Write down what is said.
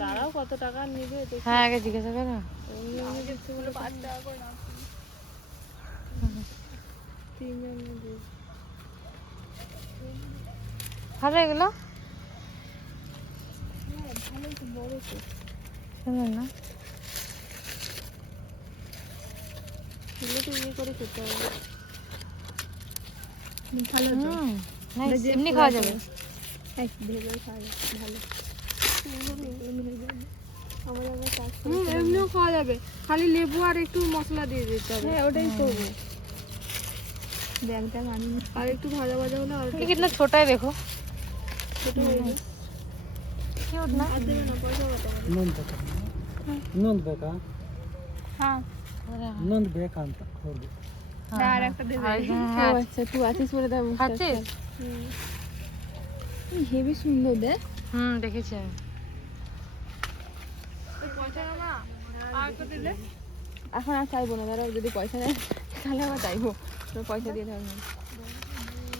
দাঁড়াও কত টাকা নেবে? হ্যাঁ আগে জিজ্ঞাসা করো। ভালো এগুলো সুন্দর না? ইয়ে করে খেতে হবে। এমনি খাওয়া যাবে। এমনিও খাওয়া যাবে, খালি লেবু আর একটু মশলা দিয়ে দিতে হবে। হ্যাঁ ওটাই করবো। ব্যাগটা আনি আর একটু ভাজা ভাজা হলে আর कितना छोटा है देखो। ছোট হয়ে যাবে। क्यूट ना? আর দেবে না, পয়সা কত হবে? ಇನ್ನೊಂದು ಬೇಕಾ? হ্যাঁ ಇನ್ನೊಂದು ಬೇಕಾ ಅಂತ ಅವ್ರಿಗೆ. আর একটা দেবে। হ্যাঁ আচ্ছা তুই আছিস বলে দাও। খাচ্ছিস? হেভি সুন্দর দেখ। দেখেছি আমি। পয়সা না আর কত দিলে? এখন আর চাইবো না, দাঁড়াও যদি পয়সা দেয় তাহলে আবার চাইবো, পয়সা দিয়ে দেবো।